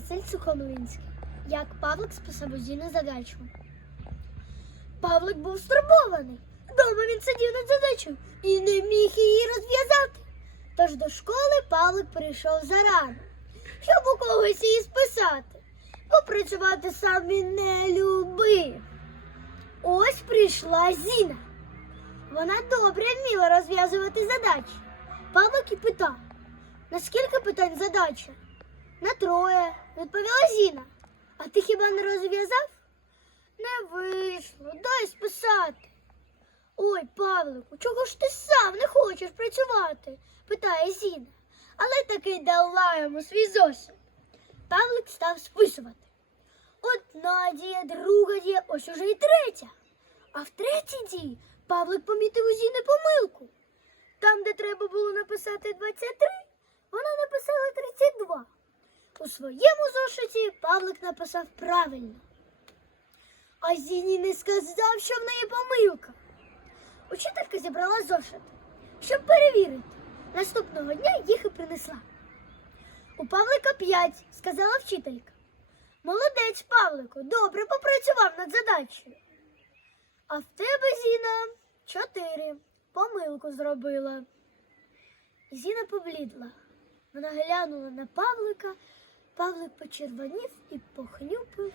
Василь Сухомлинський. Як Павлик списав Зіну задачу. Павлик був стурбований. Дома він сидів над задачею і не міг її розв'язати. Тож до школи Павлик прийшов зарано, щоб у когось її списати. Попрацювати сам він не любив. Ось прийшла Зіна. Вона добре вміла розв'язувати задачі. Павлик і питав, на скільки питань задача? На троє, відповіла Зіна. А ти хіба не розв'язав? Не вийшло, дай списати. Ой, Павлику, чого ж ти сам не хочеш працювати? питає Зіна. Але таки дала йому свій зошит. Павлик став списувати. Одна дія, друга дія, ось уже і третя. А в третій дії Павлик помітив у Зіни помилку. Там, де треба було написати 23, вона написала 32. У своєму зошиті Павлик написав правильно. А Зіні не сказав, що в неї помилка. Учителька зібрала зошит, щоб перевірити. Наступного дня їх і принесла. У Павлика п'ять, сказала вчителька. Молодець, Павлику, добре попрацював над задачею. А в тебе, Зіна, чотири. Помилку зробила. Зіна поблідла. Вона глянула на Павлика. Павлик почервонів і похнюпив.